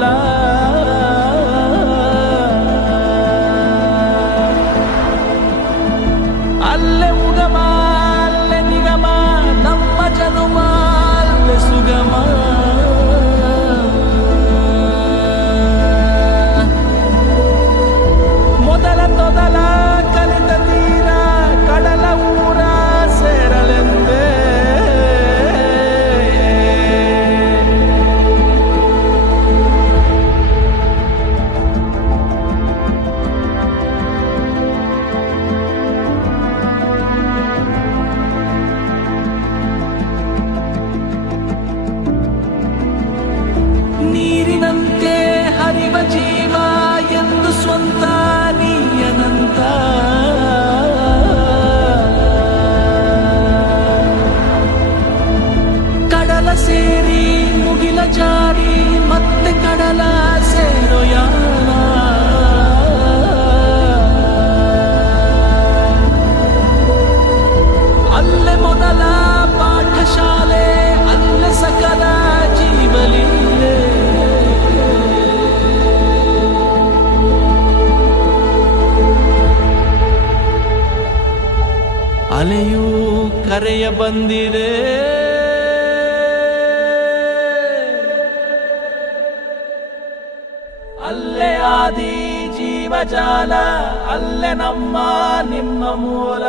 ಮೂಲ. ಅಲ್ಲೇ ಉಗಮ ಅಲ್ಲೇ ನಿಗಮ, ನಮ್ಮ ಜನುಮ ಅಲ್ಲೇ ಸುಗಮ. ಮೊದಲ ತೊದಲ ಕಲಿತ ತೀರ ಕಡಲ ಊರ ಸೇರಲೆಂದೇ. ನೀರಿನಂತೆ ಹರಿವ ಜೀವ ಎಂದು ಸ್ವಂತ ನೀಯನಂತ. ಕಡಲ ಸೇರಿ ಮುಗಿಲ ಜಾರಿ ಮತ್ತೆ ಕಡಲ ಸೇರೋ ಯಾನ. ಅಲ್ಲೇ ಮೊದಲ ಪಾಠಶಾಲೆ, ಅಲ್ಲೇ ಸಕಲ ಜೀವಲೀಲೆ. ಅಲೆಯೂ ಕರೆಯ ಬಂದಿದೆ, ಅಲ್ಲೇ ಆದಿ ಜೀವಜಾಲ, ಅಲ್ಲೇ ನಮ್ಮ ನಿಮ್ಮ ಮೂಲ.